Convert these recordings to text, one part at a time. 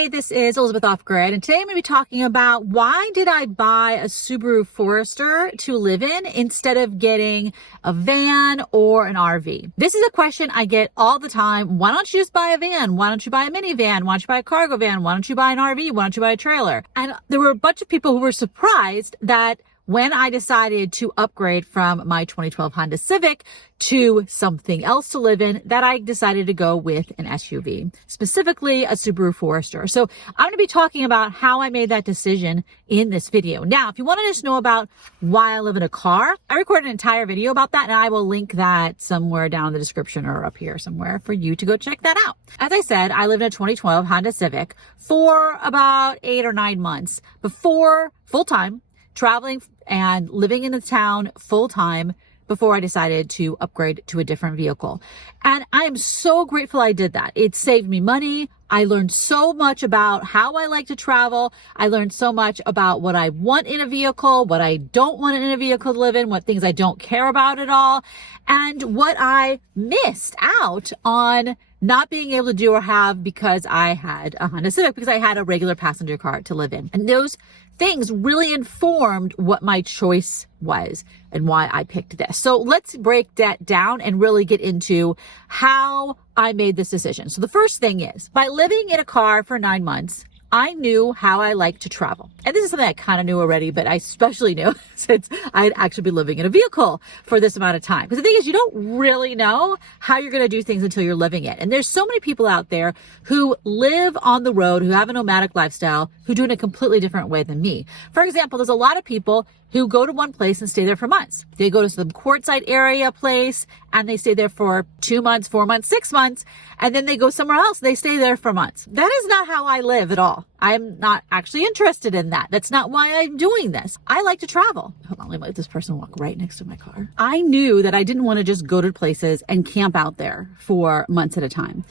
Hey, this is Elizabeth Off Grid, and today I'm going to be talking about why did I buy a Subaru Forester to live in instead of getting a van or an RV? This is a question I get all the time. Why don't you just buy a van? Why don't you buy a minivan? Why don't you buy a cargo van? Why don't you buy an RV? Why don't you buy a trailer? And there were a bunch of people who were surprised that when I decided to upgrade from my 2012 Honda Civic to something else to live in, that I decided to go with an SUV, specifically a Subaru Forester. So I'm going to be talking about how I made that decision in this video. Now, if you want to just know about why I live in a car, I recorded an entire video about that, and I will link that somewhere down in the description or up here somewhere for you to go check that out. As I said, I lived in a 2012 Honda Civic for about 8 or 9 months before full-time, traveling and living in the town full-time before I decided to upgrade to a different vehicle. And I am so grateful I did that. It saved me money. I learned so much about how I like to travel. I learned so much about what I want in a vehicle, what I don't want in a vehicle to live in, what things I don't care about at all, and what I missed out on not being able to do or have because I had a Honda Civic, because I had a regular passenger car to live in. And those things really informed what my choice was and why I picked this. So let's break that down and really get into how I made this decision. So the first thing is, by living in a car for 9 months, I knew how I like to travel. And this is something I kind of knew already, but I especially knew since I'd actually been living in a vehicle for this amount of time. Because the thing is, you don't really know how you're going to do things until you're living it. And there's so many people out there who live on the road, who have a nomadic lifestyle, who do it in a completely different way than me. For example, there's a lot of people who go to one place and stay there for months. They go to some quartzsite area place and they stay there for 2 months, 4 months, 6 months, and then they go somewhere else. They stay there for months. That is not how I live at all. I'm not actually interested in that. That's not why I'm doing this. I like to travel. Hold on, let me let this person walk right next to my car. I knew that I didn't want to just go to places and camp out there for months at a time.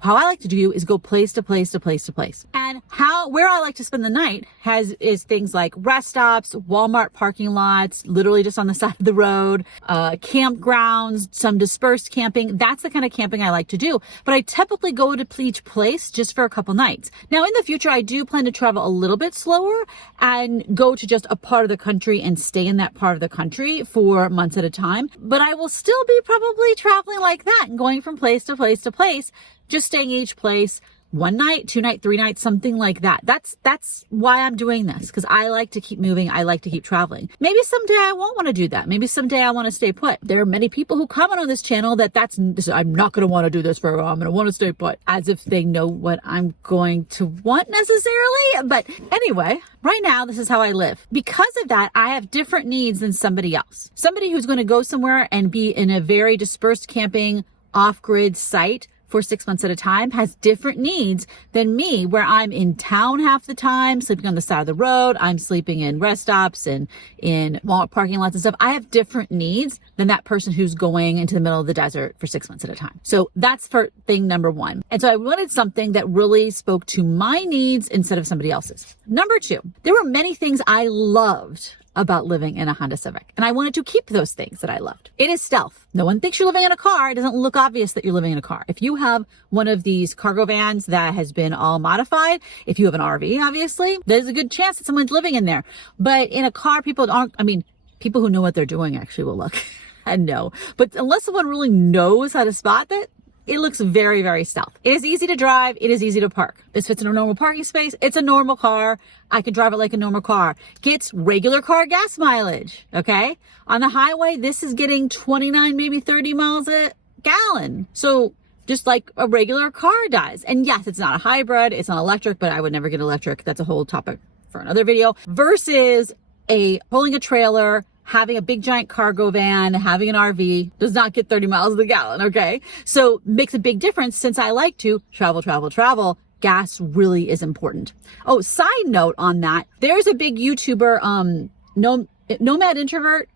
How I like to do is go place to place to place to place. And where I like to spend the night is things like rest stops, Walmart parking lots, literally just on the side of the road, campgrounds, some dispersed camping. That's the kind of camping I like to do. But I typically go to each place just for a couple nights. Now, in the future, I do plan to travel a little bit slower and go to just a part of the country and stay in that part of the country for months at a time. But I will still be probably traveling like that and going from place to place to place, just staying each place 1 night, 2 nights, 3 nights, something like that. That's why I'm doing this, because I like to keep moving. I like to keep traveling. Maybe someday I won't want to do that. Maybe someday I want to stay put. There are many people who comment on this channel that I'm not going to want to do this for a while. I'm going to want to stay put, as if they know what I'm going to want necessarily. But anyway, right now, this is how I live. Because of that, I have different needs than somebody else. Somebody who's going to go somewhere and be in a very dispersed camping off-grid site for 6 months at a time has different needs than me, where I'm in town half the time, sleeping on the side of the road. I'm sleeping in rest stops and in Walmart parking lots and stuff. I have different needs than that person who's going into the middle of the desert for 6 months at a time. So that's for thing number one. And so I wanted something that really spoke to my needs instead of somebody else's. Number two, there were many things I loved about living in a Honda Civic, and I wanted to keep those things that I loved. It is stealth. No one thinks you're living in a car. It doesn't look obvious that you're living in a car. If you have one of these cargo vans that has been all modified, if you have an RV, obviously, there's a good chance that someone's living in there. But in a car, people who know what they're doing actually will look and know. But unless someone really knows how to spot that, it looks very, very stealth. It is easy to drive. It is easy to park. This fits in a normal parking space. It's a normal car. I can drive it like a normal car. Gets regular car gas mileage, okay? On the highway, this is getting 29, maybe 30 miles a gallon. So just like a regular car does. And yes, it's not a hybrid. It's not electric, but I would never get electric. That's a whole topic for another video. Versus pulling a trailer, having a big giant cargo van, having an RV does not get 30 miles a gallon, okay? So makes a big difference. Since I like to travel, gas really is important. Oh, side note on that, there's a big YouTuber, Nomad Introvert,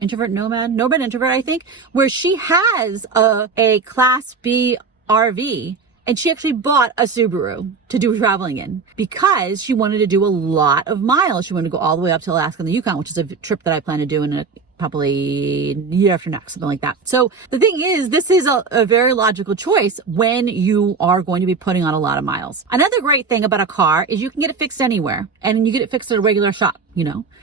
I think, where she has a Class B RV, and she actually bought a Subaru to do traveling in because she wanted to do a lot of miles. She wanted to go all the way up to Alaska and the Yukon, which is a trip that I plan to do in probably year after next, something like that. So the thing is, this is a very logical choice when you are going to be putting on a lot of miles. Another great thing about a car is you can get it fixed anywhere, and you get it fixed at a regular shop.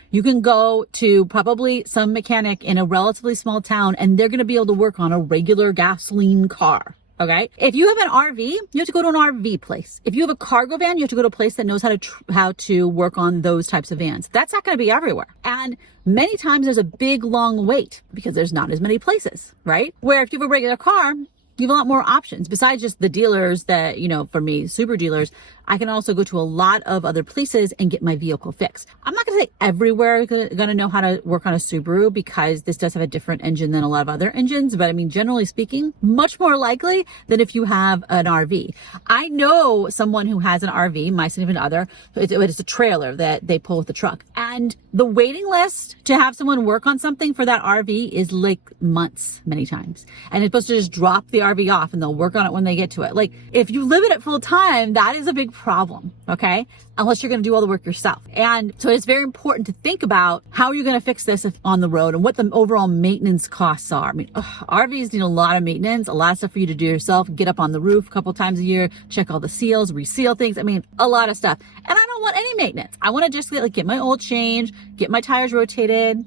You can go to probably some mechanic in a relatively small town, and they're going to be able to work on a regular gasoline car. Okay. If you have an RV, you have to go to an RV place. If you have a cargo van, you have to go to a place that knows how to work on those types of vans. That's not going to be everywhere. And many times there's a big, long wait because there's not as many places, right? Where if you have a regular car, you have a lot more options besides just the dealers that, for me, Subaru dealers. I can also go to a lot of other places and get my vehicle fixed. I'm not going to say everywhere you're going to know how to work on a Subaru because this does have a different engine than a lot of other engines. But I mean, generally speaking, much more likely than if you have an RV. I know someone who has an RV, my significant other, it's a trailer that they pull with the truck. And the waiting list to have someone work on something for that RV is like months, many times. And it's supposed to just drop the RV off and they'll work on it when they get to it. Like if you live in it full time, that is a big problem. Okay. Unless you're going to do all the work yourself. And so it's very important to think about how you're going to fix this on the road and what the overall maintenance costs are. I mean, RVs need a lot of maintenance, a lot of stuff for you to do yourself, get up on the roof a couple times a year, check all the seals, reseal things. I mean, a lot of stuff. And I don't want any maintenance. I want to just get my oil changed, get my tires rotated.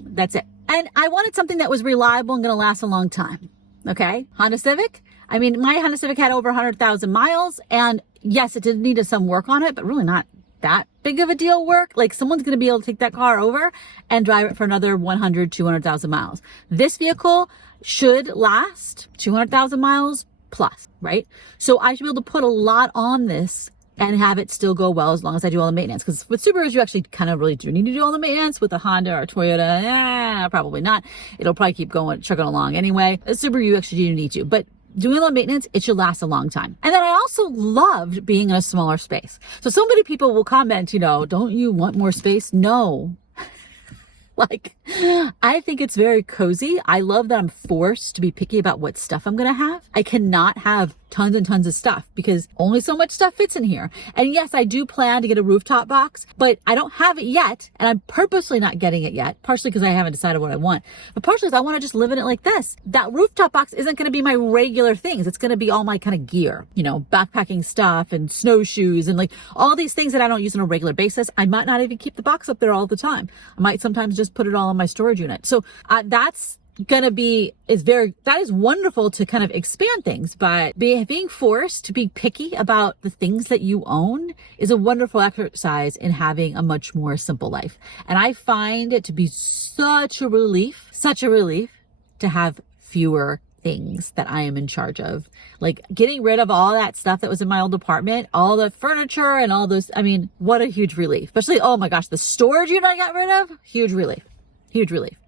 That's it. And I wanted something that was reliable and going to last a long time. Okay. Honda Civic. I mean, my Honda Civic had over 100,000 miles, and yes, it did need some work on it, but really not that big of a deal work. Like someone's going to be able to take that car over and drive it for another 100, 200,000 miles. This vehicle should last 200,000 miles plus, right? So I should be able to put a lot on this and have it still go well as long as I do all the maintenance. Because with Subarus, you actually kind of really do need to do all the maintenance. With a Honda or a Toyota, probably not. It'll probably keep chugging along anyway. A Subaru, you actually do need to. But doing all the maintenance, it should last a long time. And then I also loved being in a smaller space. So many people will comment, don't you want more space? No. I think it's very cozy. I love that I'm forced to be picky about what stuff I'm going to have. I cannot have tons and tons of stuff because only so much stuff fits in here. And yes, I do plan to get a rooftop box, but I don't have it yet. And I'm purposely not getting it yet, partially because I haven't decided what I want, but partially because I want to just live in it like this. That rooftop box isn't going to be my regular things. It's going to be all my kind of gear, backpacking stuff and snowshoes and all these things that I don't use on a regular basis. I might not even keep the box up there all the time. I might sometimes just put it all in my storage unit. So that's gonna be that is wonderful to kind of expand things, but being forced to be picky about the things that you own is a wonderful exercise in having a much more simple life. And I find it to be such a relief to have fewer things that I am in charge of. Like getting rid of all that stuff that was in my old apartment, all the furniture and all those. I mean, what a huge relief. Especially, oh my gosh, the storage unit I got rid of, huge relief.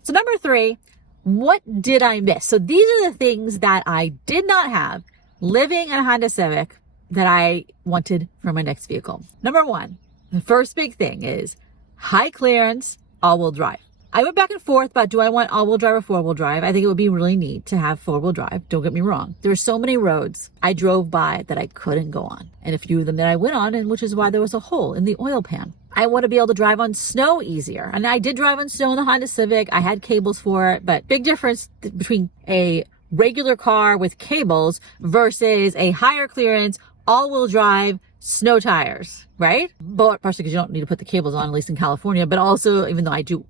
So number 3, what did I miss? So these are the things that I did not have living in a Honda Civic that I wanted for my next vehicle. Number 1, the first big thing is high clearance, all-wheel drive. I went back and forth about do I want all-wheel drive or four-wheel drive. I think it would be really neat to have four-wheel drive. Don't get me wrong. There are so many roads I drove by that I couldn't go on, and a few of them that I went on, and which is why there was a hole in the oil pan. I want to be able to drive on snow easier. And I did drive on snow in the Honda Civic. I had cables for it, but big difference between a regular car with cables versus a higher clearance, all-wheel drive, snow tires, right? But partially because you don't need to put the cables on, at least in California, but also, even though I do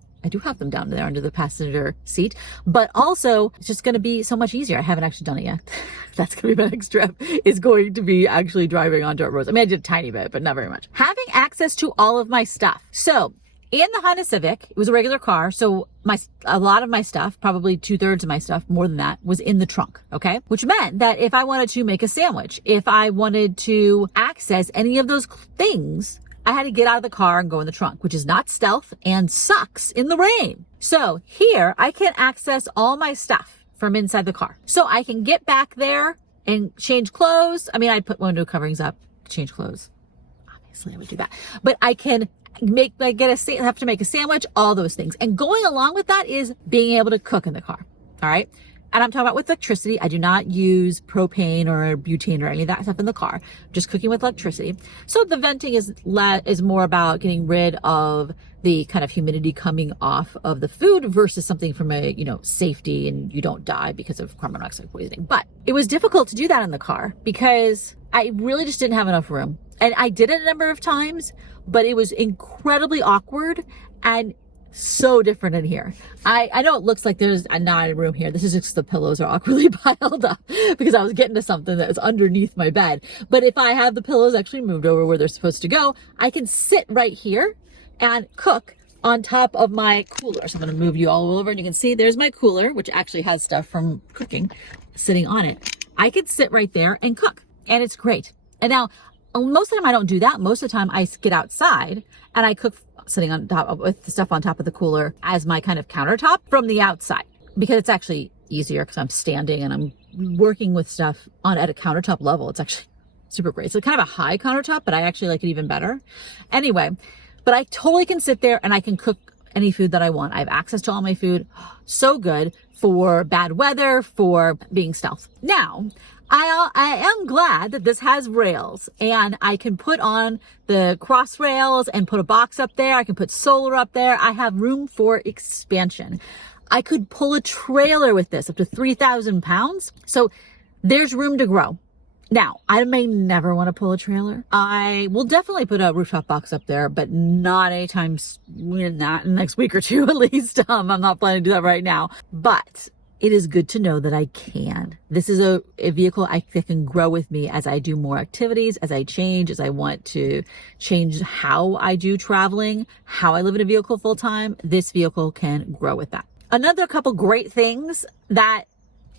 have them down there under the passenger seat, but also it's just going to be so much easier. I haven't actually done it yet. That's going to be my next step, is going to be actually driving on dirt roads. I mean, I did a tiny bit, but not very much. Having access to all of my stuff. So in the Honda Civic, it was a regular car. So a lot of my stuff, probably 2/3 of my stuff, more than that, was in the trunk. Okay. Which meant that if I wanted to make a sandwich, if I wanted to access any of those things, I had to get out of the car and go in the trunk, which is not stealth and sucks in the rain. So here I can access all my stuff from inside the have So I can get back there and change clothes. I mean, I'd put window coverings up, change clothes. Obviously I would do that, but I can have to make a sandwich, all those things. And going along with that is being able to cook in the car. All right. And I'm talking about with electricity. I do not use propane or butane or any of that stuff in the car. I'm just cooking with electricity. So the venting is more about getting rid of the kind of humidity coming off of the food versus something from a, safety and you don't die because of carbon monoxide poisoning. But it was difficult to do that in the car because I really just didn't have enough room. And I did it a number of times, but it was incredibly awkward and so different in here. I know it looks like there's not a room here. This is just the pillows are awkwardly piled up because I was getting to something that was underneath my bed. But if I have the pillows actually moved over where they're supposed to go, I can sit right here and cook on top of my cooler. So I'm going to move you all over and you can see there's my cooler, which actually has stuff from cooking sitting on it. I could sit right there and cook and it's great. And now most of the time I don't do that. Most of the time I get outside and I cook sitting on top with the stuff on top of the cooler as my kind of countertop from the outside because it's actually easier because I'm standing and I'm working with stuff at a countertop level. It's actually super great. So kind of a high countertop, but I actually like it even better. Anyway, but I totally can sit there and I can cook any food that I want. I have access to all my food. So good for bad weather, for being stealth. Now, I am glad that this has rails and I can put on the cross rails and put a box up there. I can put solar up there. I have room for expansion. I could pull a trailer with this up to 3,000 pounds. So there's room to grow. Now, I may never want to pull a trailer. I will definitely put a rooftop box up there, but not anytime, not next week or two at least. I'm not planning to do that right now, but it is good to know that I can. This is a vehicle that can grow with me as I do more activities, as I change, as I want to change how I do traveling, how I live in a vehicle full time. This vehicle can grow with that. Another couple great things that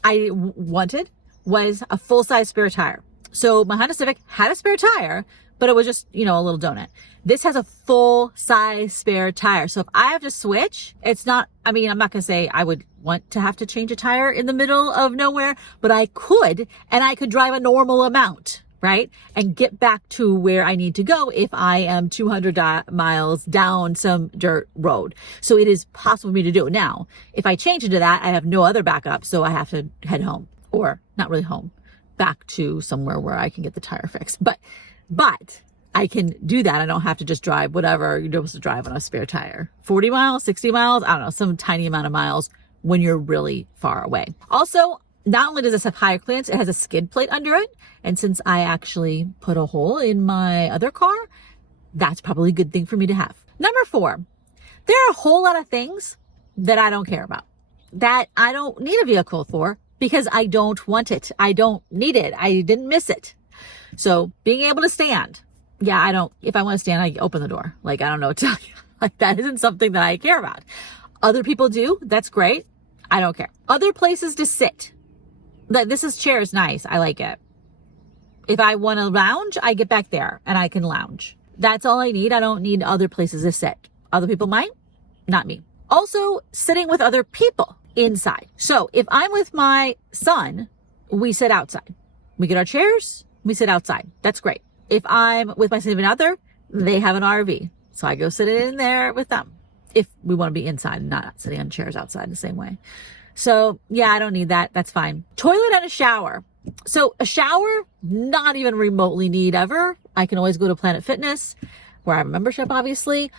I wanted was a full-size spare tire. So my Honda Civic had a spare tire, but it was just, a little donut. This has a full-size spare tire. So if I have to switch, I'm not going to say I would want to have to change a tire in the middle of nowhere, but I could, and I could drive a normal amount, right? And get back to where I need to go if I am 200 miles down some dirt road. So it is possible for me to do it. Now, if I change into that, I have no other backup, so I have to head home, or not really home, back to somewhere where I can get the tire fixed. But I can do that. I don't have to just drive whatever you're supposed to drive on a spare tire. 40 miles, 60 miles, I don't know, some tiny amount of miles when you're really far away. Also, not only does this have higher clearance, it has a skid plate under it. And since I actually put a hole in my other car, that's probably a good thing for me to have. Number 4, there are a whole lot of things that I don't care about, that I don't need a vehicle for because I don't want it. I don't need it. I didn't miss it. So being able to stand. Yeah, if I want to stand, I open the door. I don't know what to tell you. That isn't something that I care about. Other people do. That's great. I don't care. Other places to sit. This chair is nice. I like it. If I want to lounge, I get back there and I can lounge. That's all I need. I don't need other places to sit. Other people might, not me. Also, sitting with other people inside. So if I'm with my son, we sit outside. We get our chairs, we sit outside. That's great. If I'm with my significant other, they have an RV. So I go sit in there with them. If we want to be inside and not sitting on chairs outside in the same way. So yeah, I don't need that. That's fine. Toilet and a shower. So a shower, not even remotely need ever. I can always go to Planet Fitness where I have a membership, obviously.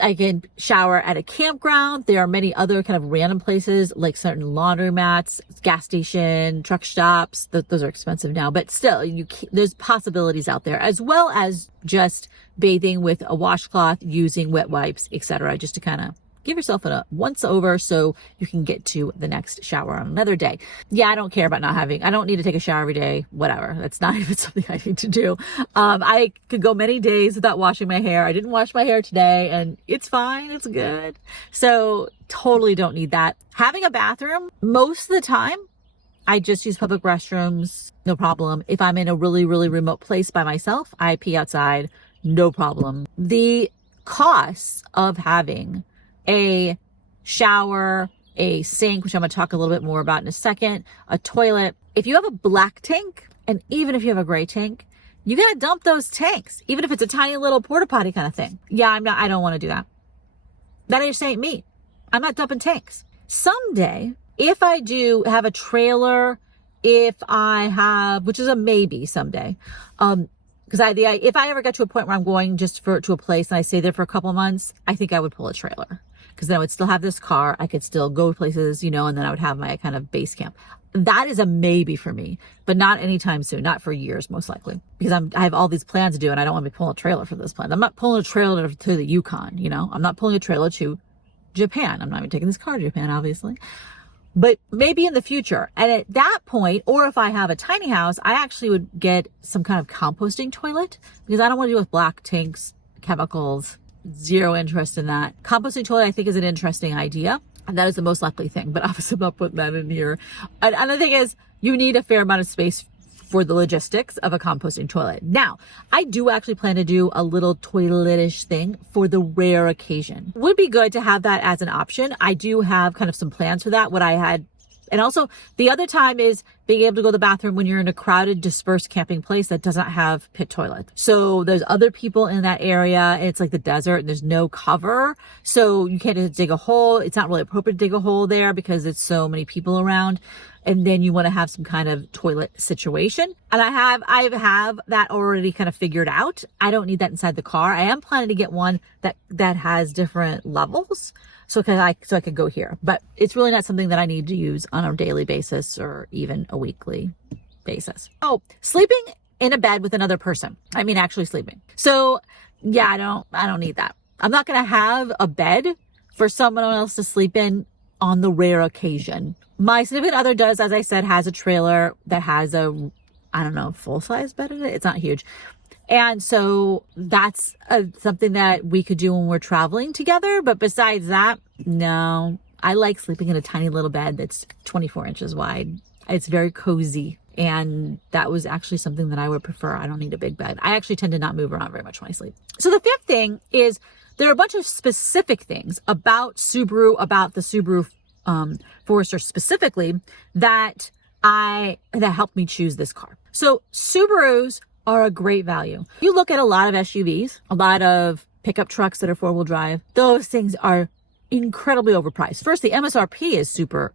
I can shower at a campground. There are many other kind of random places like certain laundromats, gas station, truck stops. Those are expensive now, but still there's possibilities out there, as well as just bathing with a washcloth, using wet wipes, etc. Just to kind of give yourself a once over so you can get to the next shower on another day. Yeah, I don't care about I don't need to take a shower every day, whatever. That's not even something I need to do. I could go many days without washing my hair. I didn't wash my hair today and it's fine. It's good. So totally don't need that. Having a bathroom, most of the time, I just use public restrooms. No problem. If I'm in a really, really remote place by myself, I pee outside. No problem. The costs of having a shower, a sink, which I'm going to talk a little bit more about in a second, a toilet. If you have a black tank, and even if you have a gray tank, you got to dump those tanks, even if it's a tiny little porta potty kind of thing. Yeah, I don't want to do that. That just ain't me. I'm not dumping tanks. Someday, if I do have a trailer, if I have, which is a maybe someday, because if I ever get to a point where I'm going just to a place and I stay there for a couple months, I think I would pull a trailer, because then I would still have this car. I could still go places, and then I would have my kind of base camp. That is a maybe for me, but not anytime soon, not for years, most likely, because I have all these plans to do and I don't want to be pulling a trailer for this plan. I'm not pulling a trailer to the Yukon, I'm not pulling a trailer to Japan. I'm not even taking this car to Japan, obviously, but maybe in the future. And at that point, or if I have a tiny house, I actually would get some kind of composting toilet, because I don't want to deal with black tanks, chemicals, zero interest in that. Composting toilet, I think, is an interesting idea. And that is the most likely thing, but obviously I'm not putting that in here. And the thing is, you need a fair amount of space for the logistics of a composting toilet. Now, I do actually plan to do a little toiletish thing for the rare occasion. Would be good to have that as an option. I do have kind of some plans for that. And also the other time is being able to go to the bathroom when you're in a crowded, dispersed camping place that doesn't have pit toilets. So there's other people in that area. And it's like the desert and there's no cover. So you can't just dig a hole. It's not really appropriate to dig a hole there because it's so many people around. And then you want to have some kind of toilet situation. And I have that already kind of figured out. I don't need that inside the car. I am planning to get one that has different levels. So I could go here, but it's really not something that I need to use on a daily basis or even a weekly basis. Oh, sleeping in a bed with another person. I mean, actually sleeping. So yeah, I don't need that. I'm not going to have a bed for someone else to sleep in on the rare occasion. My significant other does, as I said, has a trailer that has full-size bed in it. It's not huge. And so that's something that we could do when we're traveling together. But besides that, no, I like sleeping in a tiny little bed that's 24 inches wide. It's very cozy. And that was actually something that I would prefer. I don't need a big bed. I actually tend to not move around very much when I sleep. So the fifth thing is there are a bunch of specific things about the Subaru Forester specifically that helped me choose this car. So Subarus are a great value. You look at a lot of SUVs, a lot of pickup trucks that are four-wheel drive. Those things are incredibly overpriced. First, the MSRP is super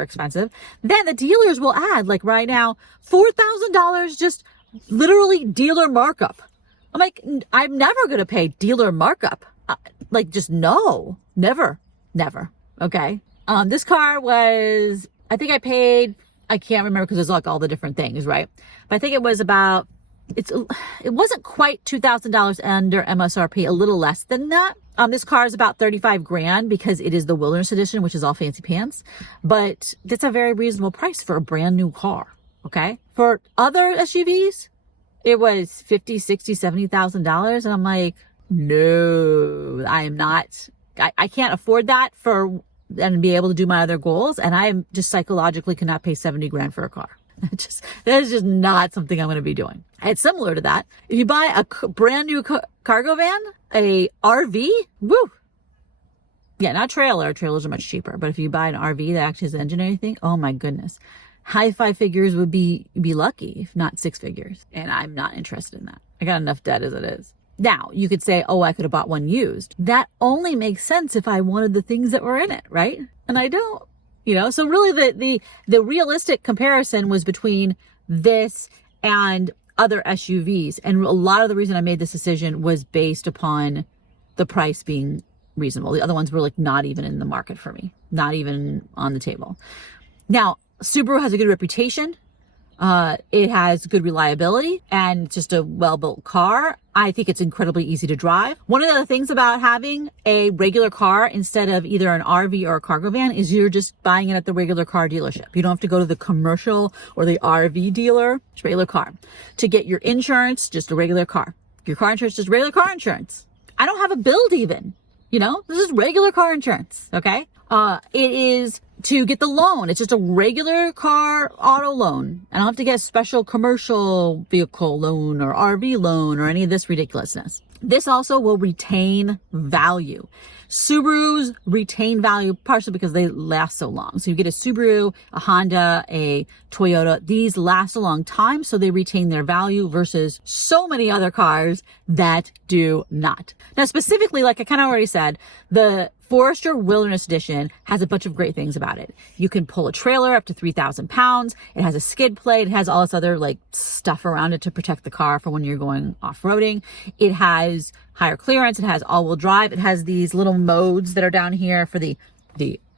expensive. Then the dealers will add, like right now, $4,000 just literally dealer markup. I'm like, I'm never going to pay dealer markup. Never. Okay. This car was, I think I paid, I can't remember because there's like all the different things, right? But I think it was it wasn't quite $2,000 under MSRP, a little less than that. This car is about $35,000 because it is the Wilderness Edition, which is all fancy pants, but that's a very reasonable price for a brand new car. Okay. For other SUVs, it was $50,000, $60,000, $70,000. And I'm like, no, I am not, I can't afford that and be able to do my other goals. And I am just psychologically cannot pay $70,000 for a car. That is just not something I'm going to be doing. It's similar to that. If you buy a brand new cargo van, a RV, woo. Yeah, not trailer. Trailers are much cheaper. But if you buy an RV that actually has an engine and everything, oh my goodness. High five figures would be lucky, if not six figures. And I'm not interested in that. I got enough debt as it is. Now, you could say, oh, I could have bought one used. That only makes sense if I wanted the things that were in it, right? And I don't. So really the realistic comparison was between this and other SUVs. And a lot of the reason I made this decision was based upon the price being reasonable. The other ones were like not even in the market for me, not even on the table. Now, Subaru has a good reputation. It has good reliability and just a well-built car. I think it's incredibly easy to drive. One of the things about having a regular car instead of either an RV or a cargo van is you're just buying it at the regular car dealership. You don't have to go to the commercial or the RV dealer. It's a regular car. To get your insurance, just a regular car. Your car insurance, just regular car insurance. I don't have a build even. This is regular car insurance. Okay. It is to get the loan. It's just a regular car auto loan. I don't have to get a special commercial vehicle loan or RV loan or any of this ridiculousness. This also will retain value. Subarus retain value partially because they last so long. So you get a Subaru, a Honda, a Toyota. These last a long time, so they retain their value versus so many other cars that do not. Now, specifically, like I kind of already said, the Forester Wilderness Edition has a bunch of great things about it. You can pull a trailer up to 3,000 pounds. It has a skid plate. It has all this other like stuff around it to protect the car for when you're going off-roading. It has higher clearance. It has all-wheel drive. It has these little modes that are down here for the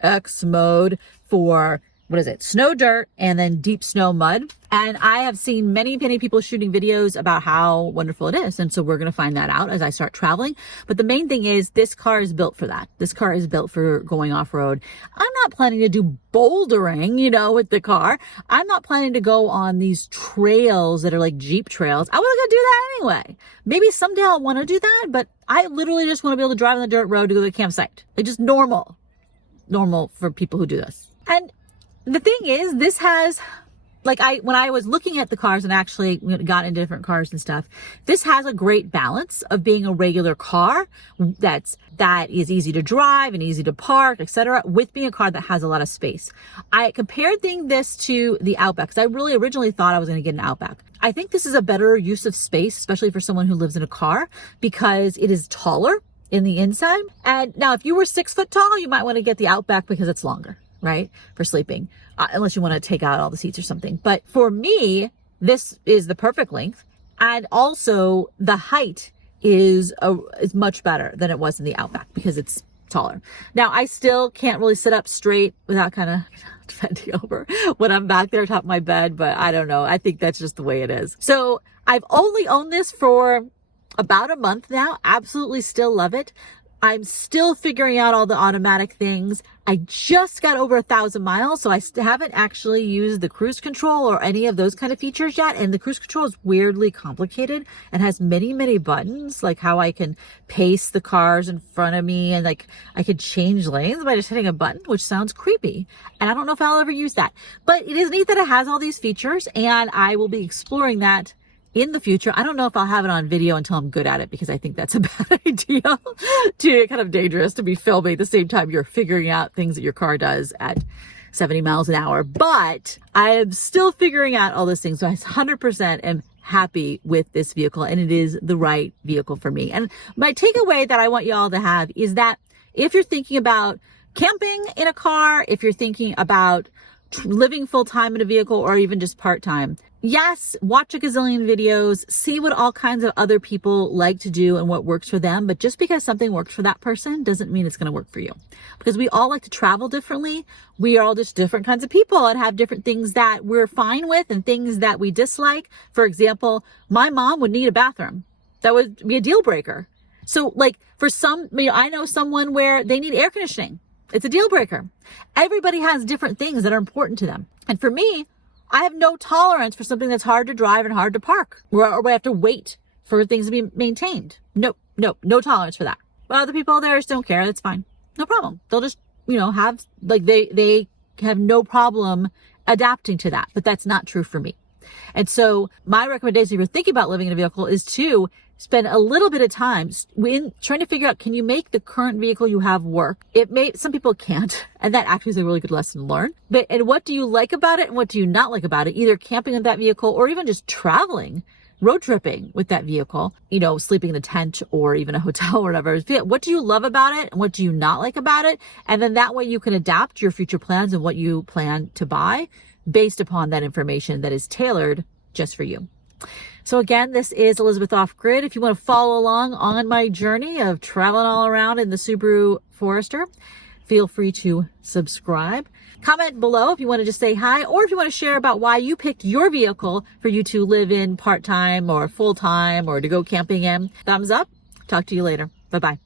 X mode for, what is it? Snow, dirt, and then deep snow, mud. And I have seen many people shooting videos about how wonderful it is. And so we're going to find that out as I start traveling. But the main thing is this car is built for that. This car is built for going off road. I'm not planning to do bouldering, you know, with the car. I'm not planning to go on these trails that are like Jeep trails. I wasn't going to do that anyway. Maybe someday I'll want to do that, but I literally just want to be able to drive on the dirt road to go to the campsite. Like just normal for people who do this. And the thing is, this has, like when I was looking at the cars and actually got into different cars and stuff, this has a great balance of being a regular car that is easy to drive and easy to park, etc., with being a car that has a lot of space. I compared this to the Outback because I really originally thought I was going to get an Outback. I think this is a better use of space, especially for someone who lives in a car, because it is taller in the inside. And now if you were 6 foot tall, you might want to get the Outback because it's longer, right? For sleeping, unless you want to take out all the seats or something. But for me, this is the perfect length. And also the height is much better than it was in the Outback because it's taller. Now I still can't really sit up straight without kind of bending over when I'm back there atop my bed, but I don't know. I think that's just the way it is. So I've only owned this for about a month now. Absolutely still love it. I'm still figuring out all the automatic things. I just got over 1,000 miles, so I haven't actually used the cruise control or any of those kind of features yet. And the cruise control is weirdly complicated and has many buttons, like how I can pace the cars in front of me, and like I could change lanes by just hitting a button, which sounds creepy. And I don't know if I'll ever use that, but it is neat that it has all these features, and I will be exploring that in the future. I don't know if I'll have it on video until I'm good at it, because I think that's a bad idea. Kind of dangerous to be filming at the same time you're figuring out things that your car does at 70 miles an hour. But I am still figuring out all those things. So I 100% am happy with this vehicle, and it is the right vehicle for me. And my takeaway that I want you all to have is that if you're thinking about camping in a car, if you're thinking about living full-time in a vehicle, or even just part-time, yes, watch a gazillion videos, see what all kinds of other people like to do and what works for them. But just because something works for that person doesn't mean it's going to work for you, because we all like to travel differently. We are all just different kinds of people and have different things that we're fine with and things that we dislike. For example, my mom would need a bathroom. That would be a deal breaker. So like for some, I know someone where they need air conditioning. It's a deal breaker. Everybody has different things that are important to them. And for me, I have no tolerance for something that's hard to drive and hard to park, or we have to wait for things to be maintained. No tolerance for that. But other people there just don't care. That's fine. No problem. They'll just, have, like, they have no problem adapting to that. But that's not true for me. And so my recommendation, if you're thinking about living in a vehicle, is to spend a little bit of time in trying to figure out, can you make the current vehicle you have work? Some people can't, and that actually is a really good lesson to learn. And what do you like about it and what do you not like about it? Either camping with that vehicle or even just traveling, road tripping with that vehicle, sleeping in a tent or even a hotel or whatever. What do you love about it and what do you not like about it? And then that way you can adapt your future plans and what you plan to buy based upon that information that is tailored just for you. So again, this is Elizabeth Off Grid. If you want to follow along on my journey of traveling all around in the Subaru Forester, feel free to subscribe. Comment below if you want to just say hi, or if you want to share about why you picked your vehicle for you to live in part-time or full-time or to go camping in. Thumbs up. Talk to you later. Bye-bye.